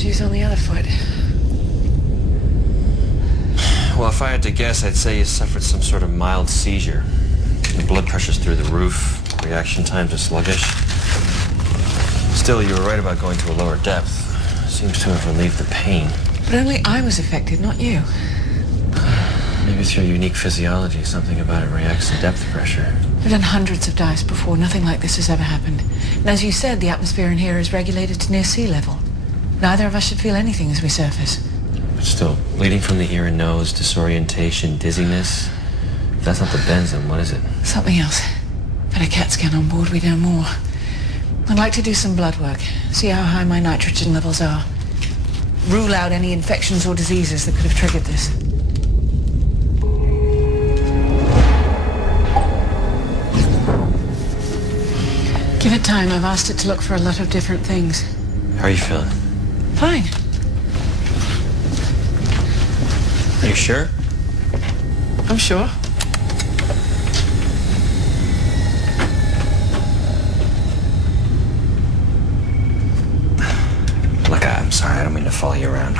shoes on the other foot. Well, if I had to guess, I'd say you suffered some sort of mild seizure. The blood pressure's through the roof. Reaction times are sluggish. Still, you were right about going to a lower depth. Seems to have relieved the pain. But only I was affected, not you. Maybe it's your unique physiology. Something about it reacts to depth pressure. I've done hundreds of dives before. Nothing like this has ever happened. And as you said, the atmosphere in here is regulated to near sea level. Neither of us should feel anything as we surface. But still, bleeding from the ear and nose, disorientation, dizziness. If that's not the benzene, what is it? Something else. But a CAT scan on board, we know more. I'd like to do some blood work. See how high my nitrogen levels are. Rule out any infections or diseases that could have triggered this. Give it time. I've asked it to look for a lot of different things. How are you feeling? Fine. Are you sure? I'm sure. Look, I'm sorry. I don't mean to follow you around.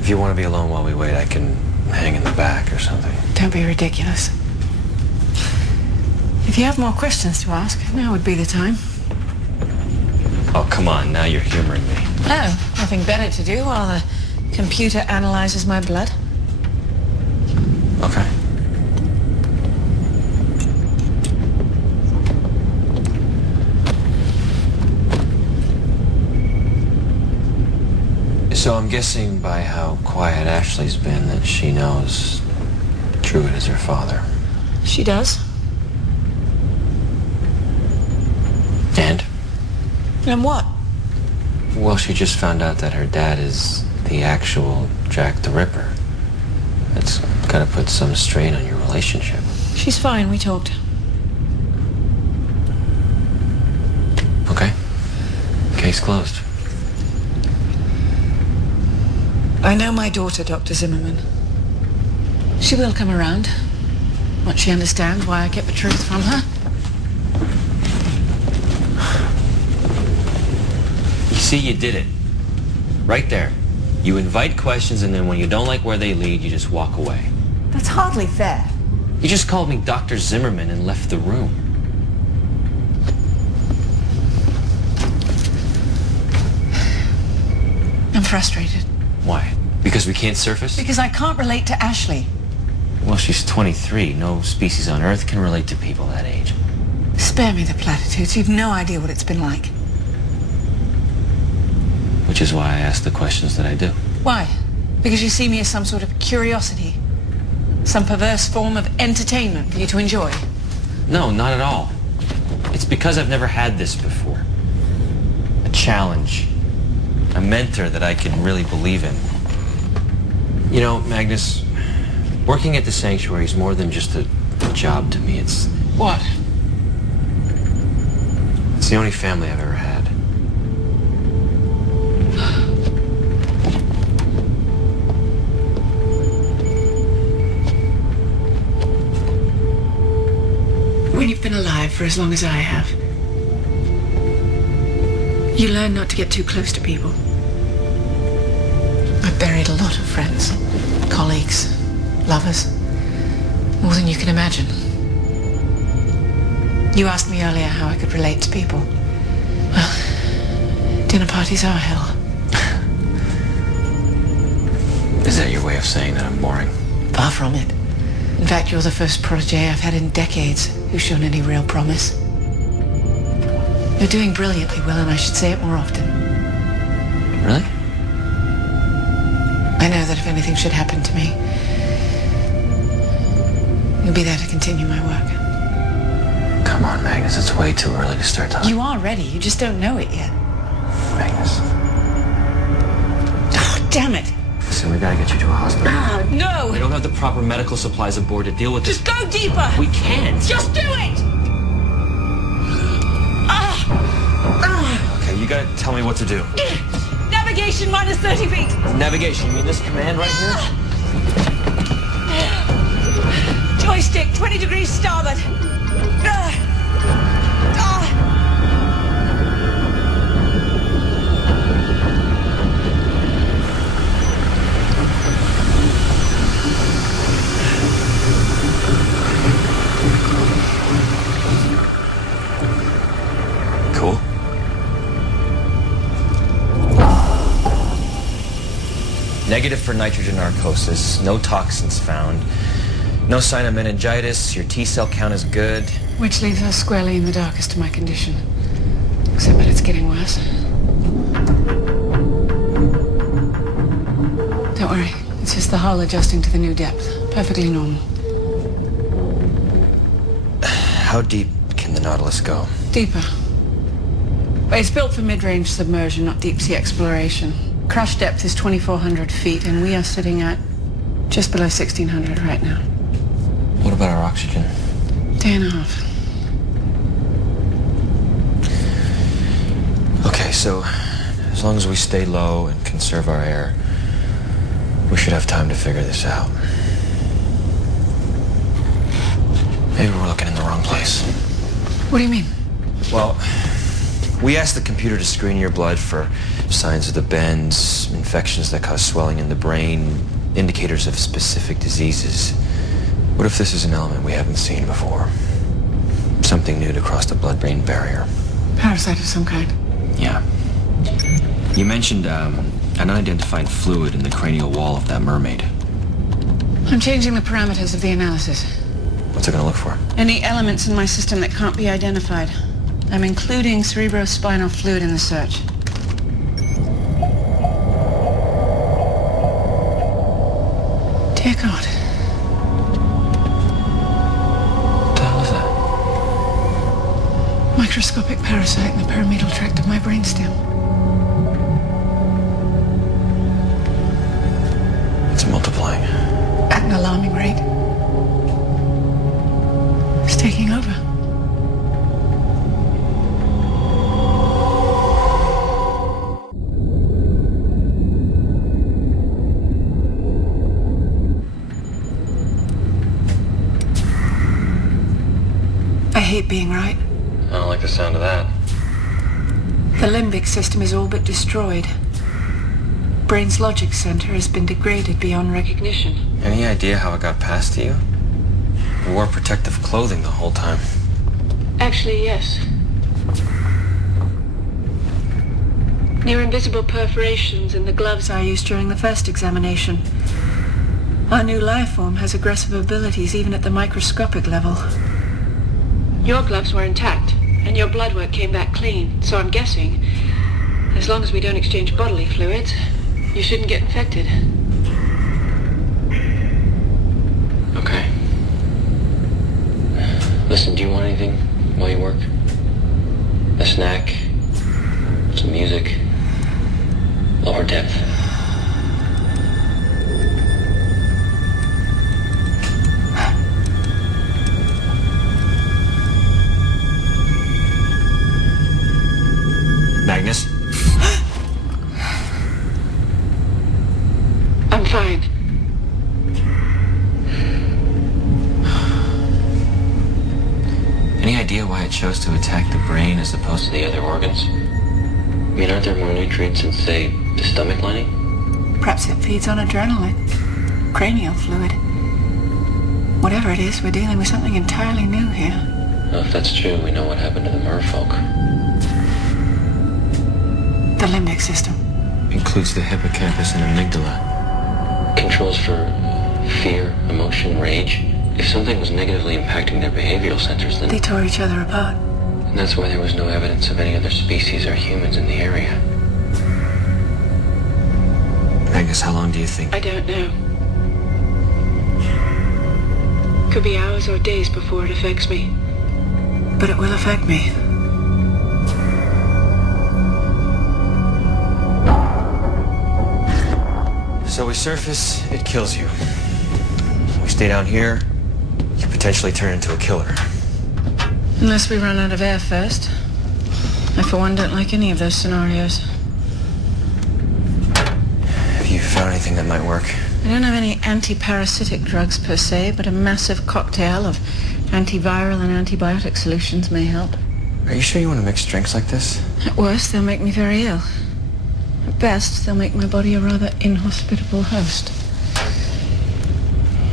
If you want to be alone while we wait, I can hang in the back or something. Don't be ridiculous. If you have more questions to ask, now would be the time. Oh, come on. Now you're humoring me. Oh, nothing better to do while the computer analyzes my blood? Okay. So I'm guessing by how quiet Ashley's been that she knows Druid is her father. She does. And? And what? Well, she just found out that her dad is the actual Jack the Ripper. That's gotta put some strain on your relationship. She's fine, we talked. Okay. Case closed. I know my daughter, Dr. Zimmerman. She will come around once she understands why I kept the truth from her. You see, you did it. Right there. You invite questions, and then when you don't like where they lead, you just walk away. That's hardly fair. You just called me Dr. Zimmerman and left the room. I'm frustrated. Why? Because we can't surface? Because I can't relate to Ashley. Well, she's 23. No species on Earth can relate to people that age. Spare me the platitudes. You've no idea what it's been like. Which is why I ask the questions that I do. Why? Because you see me as some sort of curiosity? Some perverse form of entertainment for you to enjoy? No, not at all. It's because I've never had this before. A challenge. A mentor that I can really believe in. You know, Magnus, working at the Sanctuary is more than just a job to me. It's... What? It's the only family I've ever had. When you've been alive for as long as I have, you learn not to get too close to people. I've buried a lot of friends, colleagues, lovers, more than you can imagine. You asked me earlier how I could relate to people. Well, dinner parties are hell. Is that your way of saying that I'm boring? Far from it. In fact, you're the first protege I've had in decades who's shown any real promise. You're doing brilliantly, Will, and I should say it more often. Really? I know that if anything should happen to me, you'll be there to continue my work. Come on, Magnus. It's way too early to start talking. You are ready. You just don't know it yet. Magnus. Oh, damn it. Listen, we gotta get you to a hospital. Ah, no. We don't have the proper medical supplies aboard to deal with this. Just go deeper. We can't. Just do it. Okay, you gotta tell me what to do. Navigation minus 30 feet. Navigation, you mean this command right here? Joystick, 20 degrees starboard. Negative for nitrogen narcosis, no toxins found, no sign of meningitis, your T-cell count is good. Which leaves us squarely in the darkest of my condition. Except that it's getting worse. Don't worry. It's just the hull adjusting to the new depth. Perfectly normal. How deep can the Nautilus go? Deeper. But it's built for mid-range submersion, not deep-sea exploration. Crush depth is 2,400 feet, and we are sitting at just below 1,600 right now. What about our oxygen? Day and a half. Okay, so as long as we stay low and conserve our air, we should have time to figure this out. Maybe we're looking in the wrong place. What do you mean? Well, we asked the computer to screen your blood for signs of the bends, infections that cause swelling in the brain, indicators of specific diseases. What if this is an element we haven't seen before? Something new to cross the blood-brain barrier. Parasite of some kind. Yeah. You mentioned an unidentified fluid in the cranial wall of that mermaid. I'm changing the parameters of the analysis. What's it going to look for? Any elements in my system that can't be identified. I'm including cerebrospinal fluid in the search. Dear God. What the hell is that? Microscopic parasite in the pyramidal tract of my brainstem. It's multiplying. At an alarming rate. It's taking over. I hate being right. I don't like the sound of that. The limbic system is all but destroyed. Brain's logic center has been degraded beyond recognition. Any idea how it got past to you? You wore protective clothing the whole time. Actually, yes. Near invisible perforations in the gloves I used during the first examination. Our new life form has aggressive abilities even at the microscopic level. Your gloves were intact, and your blood work came back clean, so I'm guessing, as long as we don't exchange bodily fluids, you shouldn't get infected. Okay. Listen, do you want anything while you work? A snack? Some music? Lower depth? Magnus? I'm fine. Any idea why it chose to attack the brain as opposed to the other organs? I mean, aren't there more nutrients in, say, the stomach lining? Perhaps it feeds on adrenaline. Cranial fluid. Whatever it is, we're dealing with something entirely new here. Well, if that's true, we know what happened to the merfolk. The limbic system. Includes the hippocampus and amygdala. Controls for fear, emotion, rage. If something was negatively impacting their behavioral centers, then... They tore each other apart. And that's why there was no evidence of any other species or humans in the area. Magnus, how long do you think? I don't know. Could be hours or days before it affects me. But it will affect me. So we surface, it kills you. We stay down here, you potentially turn into a killer. Unless we run out of air first. I, for one, don't like any of those scenarios. Have you found anything that might work? I don't have any anti-parasitic drugs per se, but a massive cocktail of antiviral and antibiotic solutions may help. Are you sure you want to mix drinks like this? At worst, they'll make me very ill. At best, they'll make my body a rather inhospitable host.